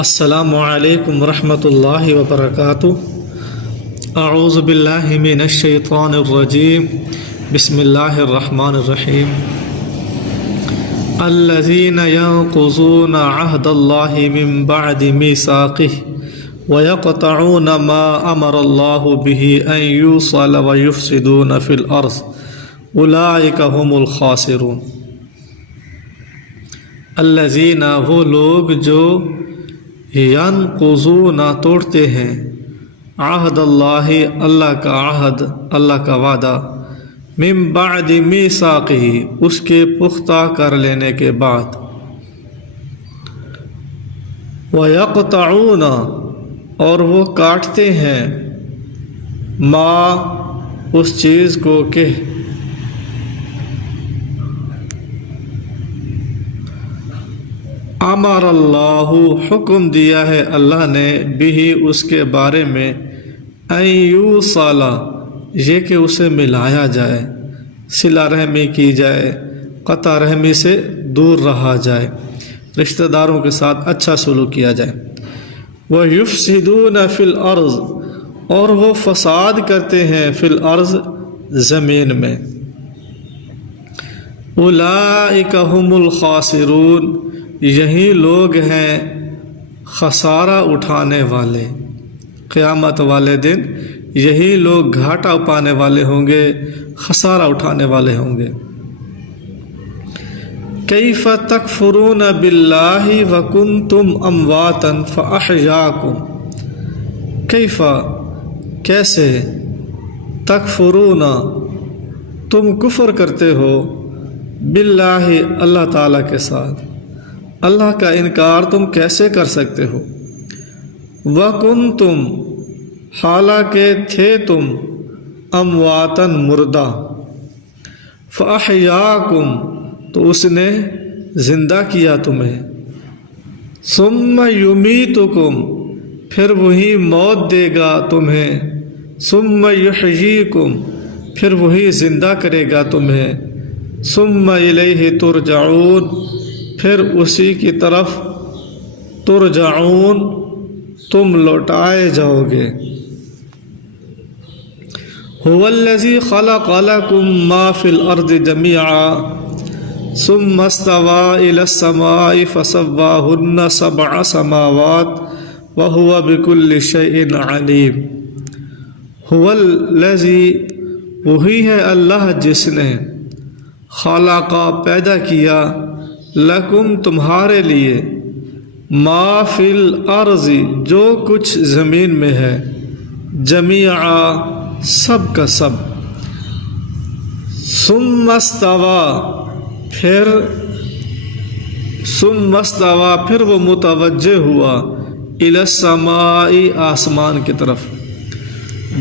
السلام علیکم ورحمۃ اللہ وبرکاتہ۔ اعوذ باللہ من الشیطان الرجیم، بسم اللہ الرحمن الرحیم۔ الذین ينقضون عہد اللہ من بعد میثاقہ ویقطعون ما امر اللہ بہ ان یوصل ویفسدون فی الارض اولئک هم الخاسرون۔ الذین، وہ لوگ جو ینقضون توڑتے ہیں، عہد اللہ، اللہ کا عہد، اللہ کا وعدہ، من بعد میثاقہ، اس کے پختہ کر لینے کے بعد، ویقطعون، اور وہ کاٹتے ہیں، ما، اس چیز کو کہ امر اللہ، حکم دیا ہے اللہ نے، بھی اس کے بارے میں، ان یوصل، یہ کہ اسے ملایا جائے، صلہ رحمی کی جائے، قطع رحمی سے دور رہا جائے، رشتہ داروں کے ساتھ اچھا سلوک کیا جائے۔ وَيُفْسِدُونَ فِي الْأَرْضِ، اور وہ فساد کرتے ہیں، فی الارض، زمین میں۔ اولئک هم الخاسرون، یہی لوگ ہیں خسارہ اٹھانے والے، قیامت والے دن یہی لوگ گھاٹا پانے والے ہوں گے، خسارہ اٹھانے والے ہوں گے۔ کیف تکفرون باللہ وکنتم امواتا فاحیاکم، کیف، کیسے، تکفرون، تم کفر کرتے ہو، باللہ، اللہ تعالیٰ کے ساتھ، اللہ کا انکار تم کیسے کر سکتے ہو؟ وَكُنْتُمْ، حالانکہ تھے تم، امواتاً، مردہ، فَأَحْيَاكُمْ، تو اس نے زندہ کیا تمہیں، ثُمَّ يُمِيتُكُمْ، پھر وہی موت دے گا تمہیں، ثُمَّ يُحْيِيكُمْ، پھر وہی زندہ کرے گا تمہیں، ثُمَّ إِلَيْهِ تُرْجَعُونَ، پھر اسی کی طرف، ترجعون، تم لوٹائے جاؤ گے۔ هو الذی خلق لکم ما فی الارض جميعا ثم استوى الى السماء فسواهن 7 سماوات وهو بكل شیء علیم۔ هو الذی، وہی ہے اللہ جس نے، خلق، پیدا کیا، لکم، تمہارے لیے، ما فی الارض، جو کچھ زمین میں ہے، جمیعا، سب کا سب، ثم استوی، پھر وہ متوجہ ہوا، الی السماء، آسمان کی طرف۔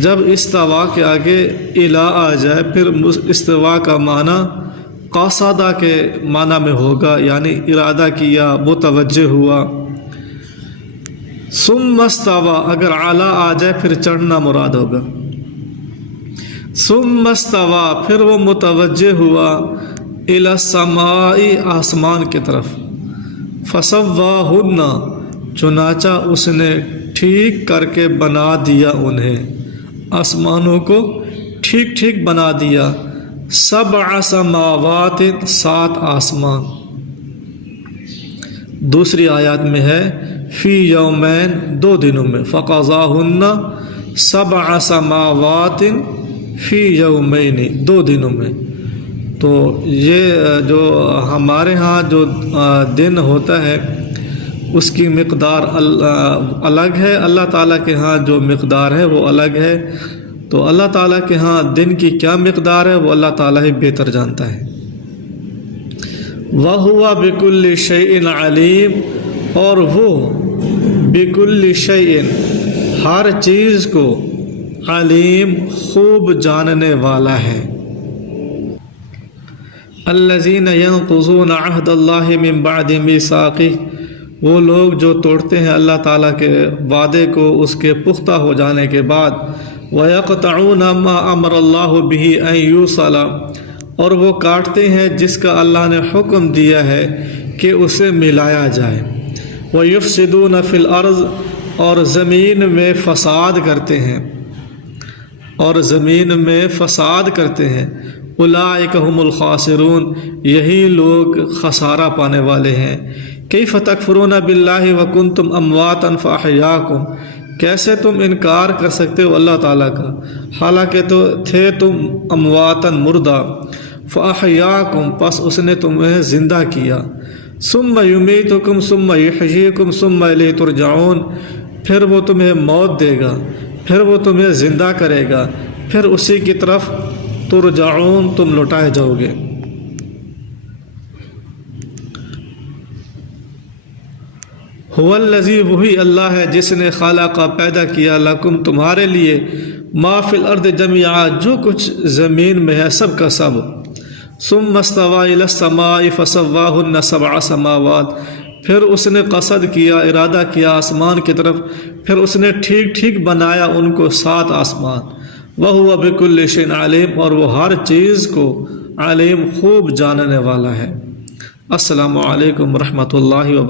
جب استوا کے آگے الی آ جائے، پھر استوا کا معنی قاصدہ کے معنی میں ہوگا، یعنی ارادہ کیا، متوجہ ہوا۔ ثم استوى، اگر اعلیٰ آ جائے پھر چڑھنا مراد ہوگا۔ ثم استوى، پھر وہ متوجہ ہوا، الى السماء، آسمان کی طرف، فسواہن، چنانچہ اس نے ٹھیک کر کے بنا دیا انہیں، آسمانوں کو ٹھیک ٹھیک بنا دیا، 7 سماوات، 7 آسمان۔ دوسری آیات میں ہے فی یومین، 2 دنوں میں، فقضاہن 7 سماوات فی یومین، 2 دنوں میں۔ تو یہ جو ہمارے ہاں جو دن ہوتا ہے اس کی مقدار الگ ہے، اللہ تعالیٰ کے ہاں جو مقدار ہے وہ الگ ہے۔ تو اللہ تعالیٰ کے ہاں دن کی کیا مقدار ہے وہ اللہ تعالیٰ ہی بہتر جانتا ہے۔ وَهُوَ بِكُلِّ شَيْءٍ عَلِيمٌ، اور وہ بِكُلِّ شَيْءٍ، ہر چیز کو، علیم، خوب جاننے والا ہے۔ الَّذِينَ يَنقُضُونَ عَهْدَ اللَّهِ مِن بَعْدِ مِيثَاقِهِ، وہ لوگ جو توڑتے ہیں اللہ تعالیٰ کے وعدے کو اس کے پختہ ہو جانے کے بعد، وَيَقْطَعُونَ مَا أَمَرَ اللَّهُ بِهِ أَن يُوصَلَ، اور وہ کاٹتے ہیں جس کا اللہ نے حکم دیا ہے کہ اسے ملایا جائے، وَيُفْسِدُونَ فِي الْأَرْضِ اور زمین میں فساد کرتے ہیں، اور زمین میں فساد کرتے ہیں۔ اولئک هم الخاسرون، یہی لوگ خسارہ پانے والے ہیں۔ کیف تکفرون باللہ وکنتم امواتا فاحیاکم، کیسے تم انکار کر سکتے ہو اللہ تعالیٰ کا حالانکہ تو تھے تم امواتاً مردہ، فاحیاکم پس اس نے تمہیں زندہ کیا، ثم یمیتکم ثم یحییکم ثم الیہ ترجعون، پھر وہ تمہیں موت دے گا، پھر وہ تمہیں زندہ کرے گا، پھر اسی کی طرف ترجعون تم لوٹائے جاؤ گے۔ هو الذی، وہی اللہ ہے جس نے خلق پیدا کیا، لکم تمہارے لیے، ما فی الارض جميعا جو کچھ زمین میں ہے سب کا سب، ثم استوى الى السماء فسواهن سبع سماوات، پھر اس نے قصد کیا، ارادہ کیا آسمان کی طرف، پھر اس نے ٹھیک ٹھیک بنایا ان کو 7 آسمان، وَهُوَ بِكُلِّ شَيْءٍ عَلِيمٌ، اور وہ ہر چیز کو علیم خوب جاننے والا ہے۔ السلام علیکم ورحمۃ اللہ وبرکاتہ۔